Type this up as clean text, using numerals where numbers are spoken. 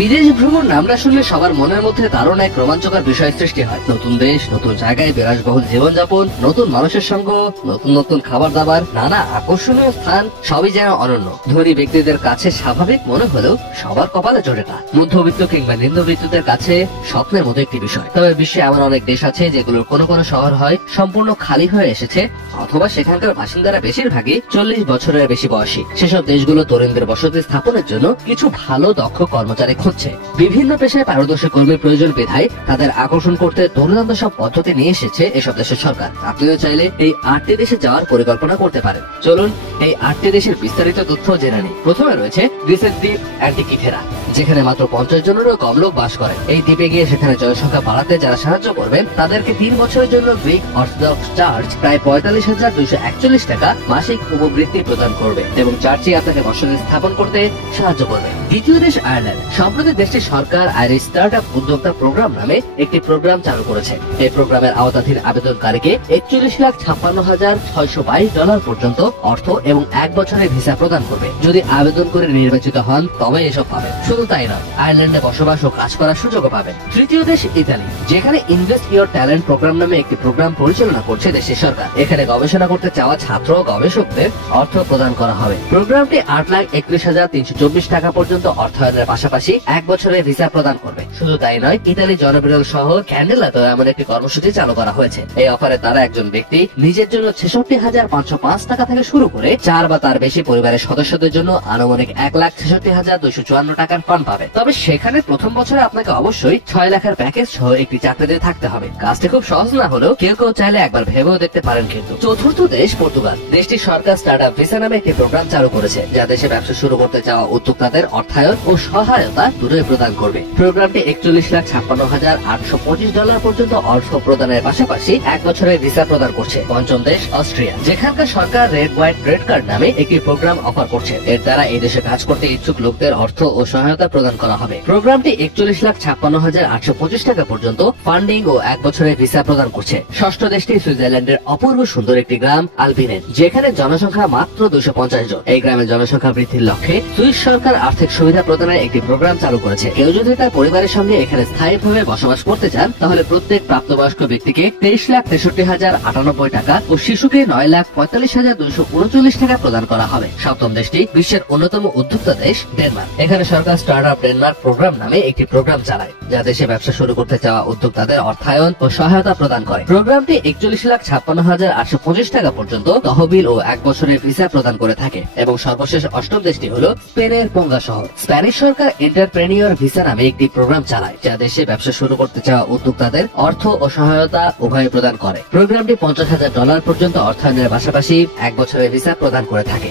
বিদেশ ভ্রমণ নামটা শুনলে সবার মনের মধ্যে দারুণ এক রোমাঞ্চকর বিষয় সৃষ্টি হয়। নতুন দেশ, নতুন জায়গায় বিলাসবহুল জীবনযাপন, নতুন মানুষের সঙ্গ, নতুন নতুন খাবার দাবার, নানা আকর্ষণীয় স্থান, সবই যেন অনন্য। ধনী ব্যক্তিদের কাছে স্বাভাবিক মনে হলেও সবার কপালে জোটে না। মধ্যবিত্ত কিংবা নিম্নবিত্তদের কাছে স্বপ্নের মতো একটি বিষয়। তবে বিশ্বে এমন অনেক দেশ আছে যেগুলোর কোনো কোনো শহর হয় সম্পূর্ণ খালি হয়ে এসেছে, অথবা সেখানকার বাসিন্দারা বেশিরভাগই 40 বছরের বেশি বয়সী। সেসব দেশগুলো তরুণদের বসতি স্থাপনের জন্য কিছু ভালো দক্ষ কর্মচারী খুঁজছে। বিভিন্ন পেশায় পারদর্শী কর্মীর প্রয়োজন বিধায় তাদের আকর্ষণ করতে দুর্দান্ত সব পদ্ধতি নিয়ে এসেছে এসব দেশের সরকার। আপনিও চাইলে এই 8টি দেশে যাওয়ার পরিকল্পনা করতে পারেন। চলুন এই 8টি দেশের বিস্তারিত তথ্য জেনে নিই। প্রথমে রয়েছে গ্রিসের দ্বীপ অ্যান্টিকিথেরা, যেখানে মাত্র 50 জনেরও কম লোক বাস করে। এই দ্বীপে গিয়ে সেখানে জনসংখ্যা বাড়াতে যারা সাহায্য করবেন তাদেরকে 3 বছরের জন্য গ্রিক অর্থোডক্স চার্চ প্রায় 45,241 টাকা মাসিক উপবৃত্তি প্রদান করবে এবং চার্চে আপনাকে বসতি স্থাপন করতে সাহায্য করবে। দ্বিতীয় দেশ আয়ারল্যান্ড। সম্প্রতি দেশটির সরকার আইরিশ স্টার্টআপ উদ্যোক্তা প্রোগ্রাম নামে একটি প্রোগ্রাম চালু করেছে। এই প্রোগ্রামের আওতাধীন আবেদনকারীকে $41,56,622 পর্যন্ত অর্থ এবং 1 বছরের ভিসা প্রদান করবে। যদি আবেদন করে নির্বাচিত হন তবে এসব পাবেন। শুধু তাই নয়, আয়ারল্যান্ডে বসবাস ও কাজ করার সুযোগও পাবেন। তৃতীয় দেশ ইতালি, যেখানে ইনভেস্ট ইওর ট্যালেন্ট প্রোগ্রাম নামে একটি প্রোগ্রাম পরিচালনা করছে দেশের সরকার। এখানে গবেষণা করতে চাওয়া ছাত্র ও গবেষকদের অর্থ প্রদান করা হবে। প্রোগ্রামটি 8,31,324 টাকা পর্যন্ত অর্থায়নের পাশাপাশি 1 বছরের ভিসা প্রদান করবে। শুধু তাই নয়, ইতালি জনবিরল শহর ক্যান্ডেলাতেও এমন একটি কর্মসূচি চালু করা হয়েছে। এই অফারে তারা একজন ব্যক্তি নিজের জন্য 66,505 টাকা থেকে শুরু করে 4 বা তার বেশি পরিবারের সদস্যদের জন্য আনুমানিক 1,66,254 টাকার ফান্ড পাবে। তবে সেখানে প্রথম বছরে আপনাকে অবশ্যই 6 লাখের প্যাকেজ সহ একটি চাকরিতে থাকতে হবে। কাজটি খুব সহজ না হলেও কেউ কেউ চাইলে একবার ভেবেও দেখতে পারেন কিন্তু। চতুর্থ দেশ পর্তুগাল। দেশটির সরকার স্টার্টআপ ভিসা নামে একটি প্রোগ্রাম চালু করেছে, যা দেশে ব্যবসা শুরু করতে চাওয়া উদ্যোক্তাদের অর্থায়ন ও সহায়তা দুটোই প্রদান করবে। প্রোগ্রামটি $41,56,825 পর্যন্ত অর্থ প্রদানের পাশাপাশি 1 বছরের ভিসা প্রদান করছে। পঞ্চম দেশ অস্ট্রিয়া, যেখানকার সরকার রেড হোয়াইট রেড কার্ড নামে একটি প্রোগ্রাম অফার করছে। এর দ্বারা এই দেশে কাজ করতে ইচ্ছুক লোকদের অর্থ ও সহায়তা প্রদান করা হবে। প্রোগ্রামটি $41,56,825 টাকা পর্যন্ত ফান্ডিং ও 1 বছরের ভিসা প্রদান করছে। ষষ্ঠ দেশটি সুইজারল্যান্ডের অপূর্ব সুন্দর একটি গ্রাম আলবিনেন, যেখানে জনসংখ্যা মাত্র 250 জন। এই গ্রামের জনসংখ্যা বৃদ্ধির লক্ষ্যে সুইস সরকার আর্থিক সুবিধা প্রদানের একটি প্রোগ্রাম চালু করেছে। কেউ যদি তার পরিবারের সঙ্গে এখানে স্থায়ীভাবে বসবাস করতে চান তাহলে প্রত্যেক প্রাপ্তবয়স্ক ব্যক্তিকে 23,63,098 টাকা ও শিশুকে 9,45,239 টাকা প্রদান করা হবে। সপ্তম দেশটি বিশ্বের অন্যতম উদ্যোক্তা দেশ ডেনমার্ক। এখানে সরকার স্টার্টআপ ডেনমার্ক প্রোগ্রাম নামে একটি প্রোগ্রাম চালায়, যা দেশে ব্যবসা শুরু করতে চাওয়া উদ্যোক্তাদের অর্থায়ন ও সহায়তা প্রদান করে। প্রোগ্রামটি 41,56,825 টাকা পর্যন্ত তহবিল ও 1 বছরের ভিসা প্রদান করে থাকে। এবং সর্বশেষ অষ্টম দেশটি হলো স্পেনের পোঙ্গা শহর। স্প্যানিশ সরকার এন্টারপ্রেনিয়র ভিসা নামে একটি প্রোগ্রাম চালায়, যা দেশে ব্যবসা শুরু করতে চাওয়া উদ্যোক্তাদের অর্থ ও সহায়তা উভয় প্রদান করে। প্রোগ্রামটি $50,000 পর্যন্ত অর্থায়নের পাশাপাশি 1 বছরের ভিসা প্রদান করে থাকে।